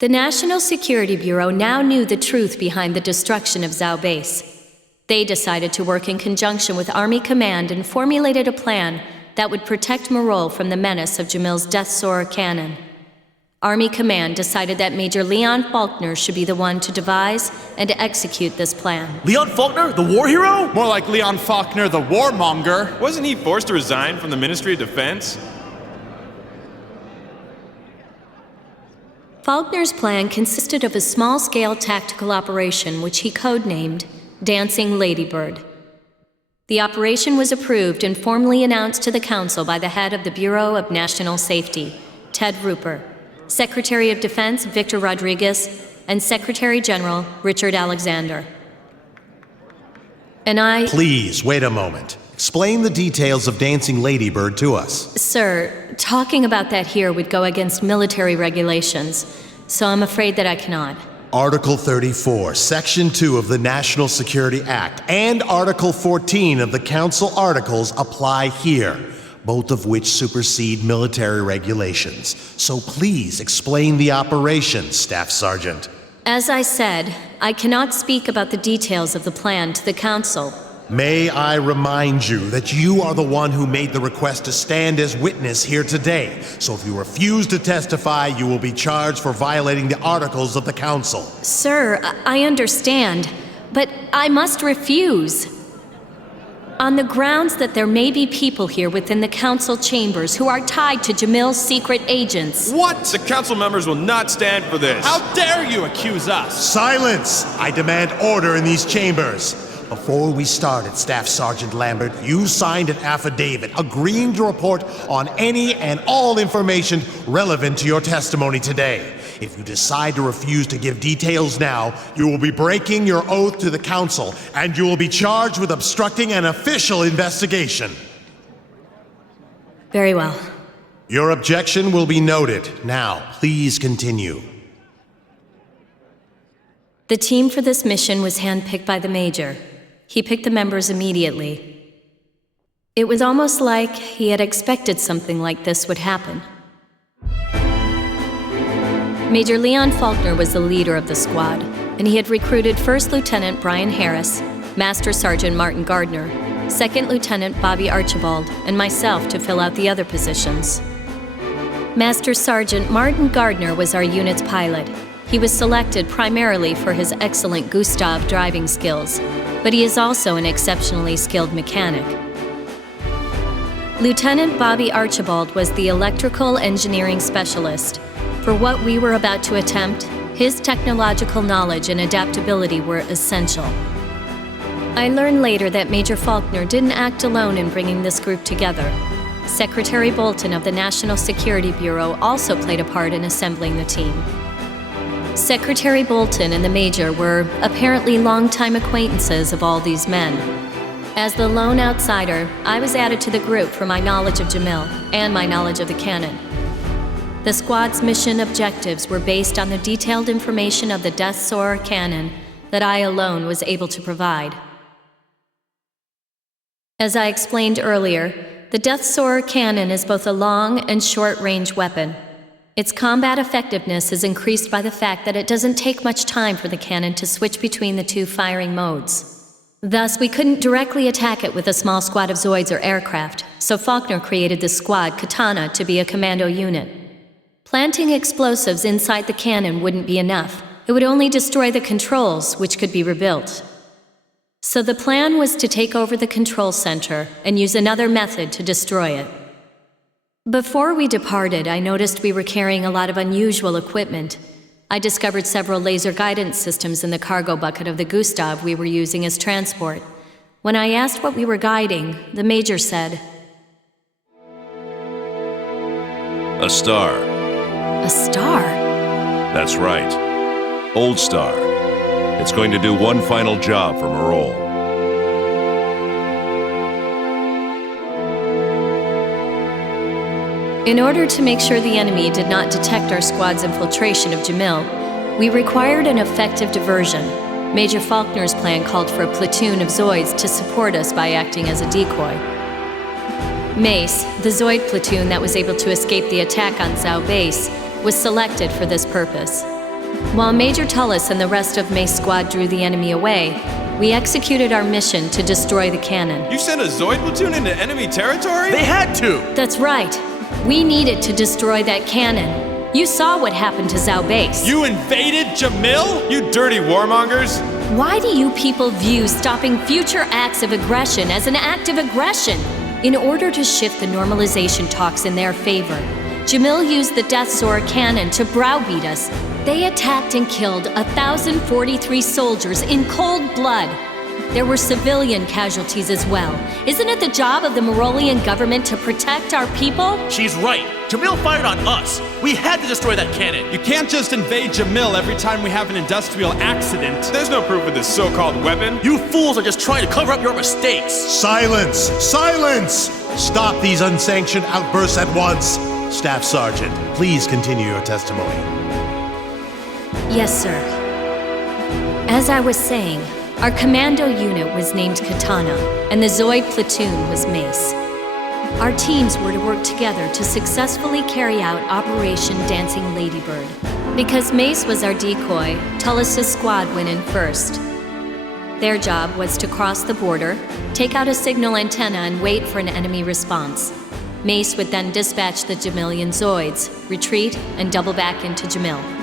The National Security Bureau now knew the truth behind the destruction of Zao Base. They decided to work in conjunction with Army Command and formulated a plan that would protect Marol from the menace of Jamil's Death Soarer cannon. Army Command decided that Major Leon Faulkner should be the one to devise and to execute this plan. Leon Faulkner, the war hero? More like Leon Faulkner, the warmonger. Wasn't he forced to resign from the Ministry of Defense? Faulkner's plan consisted of a small-scale tactical operation which he codenamed Dancing Ladybird. The operation was approved and formally announced to the Council by the head of the Bureau of National Safety, Ted Rupert, Secretary of Defense Victor Rodriguez, and Secretary General Richard Alexander. And I... Please, wait a moment. Explain the details of Dancing Ladybird to us. Sir, talking about that here would go against military regulations, so I'm afraid that I cannot. Article 34, Section 2 of the National Security Act and Article 14 of the Council Articles apply here, both of which supersede military regulations. So please explain the operation, Staff Sergeant. As I said, I cannot speak about the details of the plan to the Council. May I remind you that you are the one who made the request to stand as witness here today. So if you refuse to testify, you will be charged for violating the Articles of the Council. Sir, I understand, but I must refuse. On the grounds that there may be people here within the Council chambers who are tied to Jamil's secret agents. What? The Council members will not stand for this. How dare you accuse us? Silence! I demand order in these chambers. Before we started, Staff Sergeant Lambert, you signed an affidavit agreeing to report on any and all information relevant to your testimony today. If you decide to refuse to give details now, you will be breaking your oath to the Council, and you will be charged with obstructing an official investigation. Very well. Your objection will be noted. Now, please continue. The team for this mission was handpicked by the Major. He picked the members immediately. It was almost like he had expected something like this would happen. Major Leon Faulkner was the leader of the squad, and he had recruited First Lieutenant Brian Harris, Master Sergeant Martin Gardner, Second Lieutenant Bobby Archibald, and myself to fill out the other positions. Master Sergeant Martin Gardner was our unit's pilot. He was selected primarily for his excellent Gustav driving skills, but he is also an exceptionally skilled mechanic. Lieutenant Bobby Archibald was the electrical engineering specialist. For what we were about to attempt, his technological knowledge and adaptability were essential. I learned later that Major Faulkner didn't act alone in bringing this group together. Secretary Bolton of the National Security Bureau also played a part in assembling the team. Secretary Bolton and the Major were apparently longtime acquaintances of all these men. As the lone outsider, I was added to the group for my knowledge of Jamil and my knowledge of the cannon. The squad's mission objectives were based on the detailed information of the Death Soarer cannon that I alone was able to provide. As I explained earlier, the Death Soarer cannon is both a long and short-range weapon. Its combat effectiveness is increased by the fact that it doesn't take much time for the cannon to switch between the two firing modes. Thus, we couldn't directly attack it with a small squad of Zoids or aircraft, so Faulkner created the squad Katana to be a commando unit. Planting explosives inside the cannon wouldn't be enough. It would only destroy the controls, which could be rebuilt. So the plan was to take over the control center and use another method to destroy it. Before we departed, I noticed we were carrying a lot of unusual equipment. I discovered several laser guidance systems in the cargo bucket of the Gustav we were using as transport. When I asked what we were guiding, the Major said, "A star." "A star?" That's right. Old Star. It's going to do one final job for Marol. In order to make sure the enemy did not detect our squad's infiltration of Jamil, we required an effective diversion. Major Faulkner's plan called for a platoon of Zoids to support us by acting as a decoy. Mace, the Zoid platoon that was able to escape the attack on Zao Base, was selected for this purpose. While Major Tullis and the rest of Mace Squad drew the enemy away, we executed our mission to destroy the cannon. You sent a Zoid platoon into enemy territory? They had to! That's right. We needed to destroy that cannon. You saw what happened to Zhao Base. You invaded Jamil? You dirty warmongers! Why do you people view stopping future acts of aggression as an act of aggression? In order to shift the normalization talks in their favor, Jamil used the Death Sword cannon to browbeat us. They attacked and killed 1,043 soldiers in cold blood. There were civilian casualties as well. Isn't it the job of the Morolian government to protect our people? She's right. Jamil fired on us. We had to destroy that cannon. You can't just invade Jamil every time we have an industrial accident. There's no proof of this so-called weapon. You fools are just trying to cover up your mistakes. Silence! Silence! Stop these unsanctioned outbursts at once. Staff Sergeant, please continue your testimony. Yes, sir. As I was saying, our commando unit was named Katana, and the Zoid platoon was Mace. Our teams were to work together to successfully carry out Operation Dancing Ladybird. Because Mace was our decoy, Tullis' squad went in first. Their job was to cross the border, take out a signal antenna, and wait for an enemy response. Mace would then dispatch the Jamilian Zoids, retreat, and double back into Jamil.